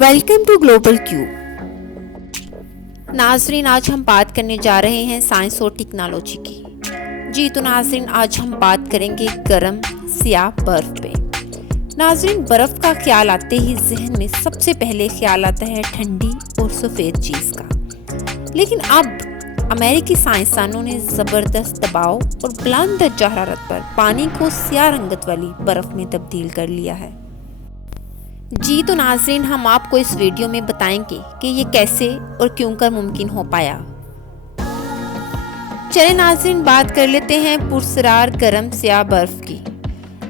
Welcome to global cube. नाजरीन, आज हम बात करने जा रहे हैं साइंस और टेक्नोलॉजी की। जी तो नाजरीन, आज हम बात करेंगे गर्म स्याह बर्फ पे। नाजरीन, बर्फ का ख्याल आते ही जहन में सबसे पहले ख्याल आता है ठंडी और सफ़ेद चीज़ का। लेकिन अब अमेरिकी साइंसदानों ने ज़बरदस्त दबाव और बुलंद दर्जा हरारत पर पानी को स्याह रंगत वाली बर्फ़ में तब्दील कर लिया है। जी तो नाज़रीन, हम आपको इस वीडियो में बताएंगे कि ये कैसे और क्यों कर मुमकिन हो पाया। चले नाज़रीन, बात कर लेते हैं पुरस्रार गर्म स्याह बर्फ की।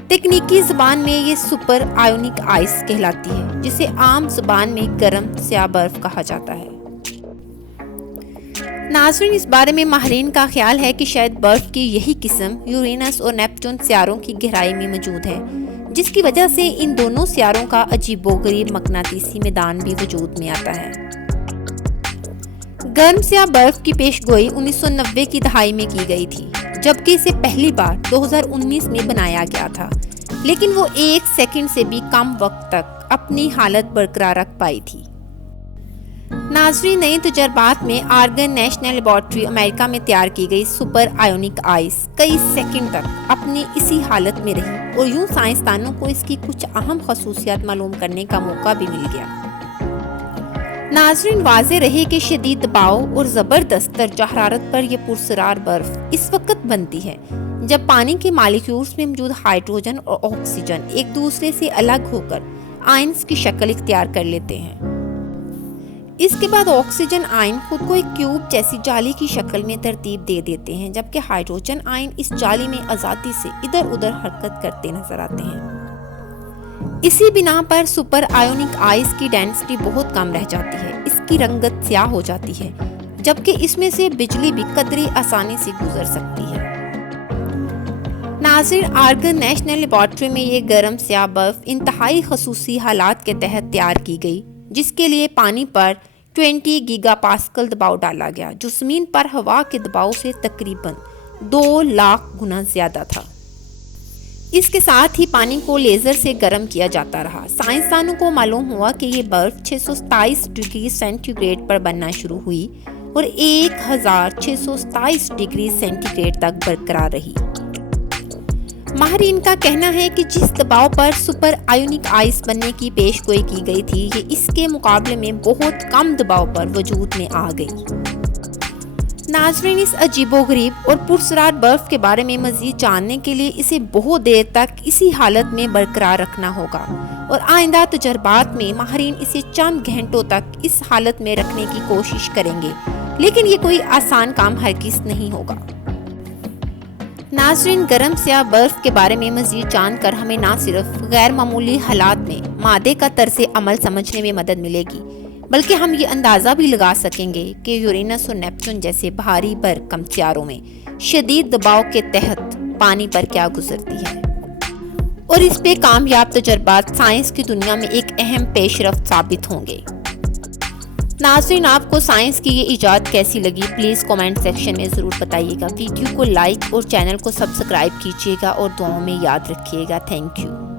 तकनीकी ज़बान में ये सुपर आयोनिक आइस कहलाती है, जिसे आम ज़बान में गर्म स्याह बर्फ कहा जाता है। नाज़रीन, इस बारे में माहिरीन का ख्याल है कि शायद बर्फ की यही किस्म यूरेनस और नेपच्यून सियारों की गहराई में मौजूद है, जिसकी वजह से इन दोनों सियारों का अजीबोगरीब मकनातीसी मैदान भी वजूद में आता है। गर्म स्याह बर्फ की पेशगोई 1990 की दहाई में की गई थी, जबकि इसे पहली बार 2019 में बनाया गया था, लेकिन वो 1 सेकंड से भी कम वक्त तक अपनी हालत बरकरार रख पाई थी। नाज़रीन, नए तजर्बात में आर्गन नेशनल लेबॉर्ट्री अमेरिका में तैयार की गई सुपर आयोनिक आइस कई सेकंड तक अपनी इसी हालत में रही और यूं साइंसदानों को इसकी कुछ अहम खसूसियात मालूम करने का मौका भी मिल गया। नाज़रीन, वाज़े रहे कि शदीद दबाव और ज़बरदस्त दर्जा हरारत पर यह पुरस्रार बर्फ इस वक्त बनती है जब पानी के मॉलिक्यूल्स में मौजूद हाइड्रोजन और ऑक्सीजन एक दूसरे से अलग होकर आयन्स की शक्ल इख्तियार कर लेते हैं। इसके बाद ऑक्सीजन आयन खुद को एक क्यूब जैसी जाली की शक्ल में तरतीब दे देते हैं, जबकि हाइड्रोजन आयन इस जाली में आज़ादी से इधर उधर हरकत करते नजर आते हैं। इसी बिना पर सुपर आयोनिक आइस की डेंसिटी बहुत कम रह जाती है, इसकी रंगत स्याह हो जाती है, जबकि इसमें से बिजली भी कदरे आसानी से गुजर सकती है। नाज़रीन, आर्गन नेशनल लेबॉर्ट्री में ये गर्म स्याह बर्फ इंतहाई खसूसी हालात के तहत तैयार की गई, जिसके लिए पानी पर 20 गीगापास्कल दबाव डाला गया, जो ज़मीन पर हवा के दबाव से तकरीबन 2 लाख गुना ज़्यादा था। इसके साथ ही पानी को लेज़र से गर्म किया जाता रहा। साइंसदानों को मालूम हुआ कि ये बर्फ़ 627 डिग्री सेंटीग्रेड पर बनना शुरू हुई और 1627 डिग्री सेंटीग्रेड तक बरकरार रही। माहिरीन का कहना है कि जिस दबाव पर सुपर आयोनिक आइस बनने की पेशगोई की गई थी, ये इसके मुकाबले में बहुत कम दबाव पर वजूद में आ गई। नाज़रीन, इस अजीबोगरीब और पुरस्रार बर्फ के बारे में मज़ीद जानने के लिए इसे बहुत देर तक इसी हालत में बरकरार रखना होगा और आइंदा तजर्बात में माहिरीन इसे चंद घंटों तक इस हालत में रखने की कोशिश करेंगे, लेकिन ये कोई आसान काम हरगिज़ नहीं होगा। नाज़रीन, गर्म स्याह बर्फ के बारे में मज़ीद जानकर हमें ना सिर्फ गैर मामूली हालात में मादे का तर्ज़ अमल समझने में मदद मिलेगी, बल्कि हम ये अंदाज़ा भी लगा सकेंगे कि यूरेनस और नेपच्यून जैसे भारी भरकम सियारों में शदीद दबाव के तहत पानी पर क्या गुजरती है, और इस पे कामयाब तजर्बात साइंस की दुनिया में एक अहम पेशरफ्त साबित होंगे। नाज़रीन, आपको साइंस की ये इजाद कैसी लगी, प्लीज़ कमेंट सेक्शन में ज़रूर बताइएगा। वीडियो को लाइक और चैनल को सब्सक्राइब कीजिएगा और दुआओं में याद रखिएगा। Thank you.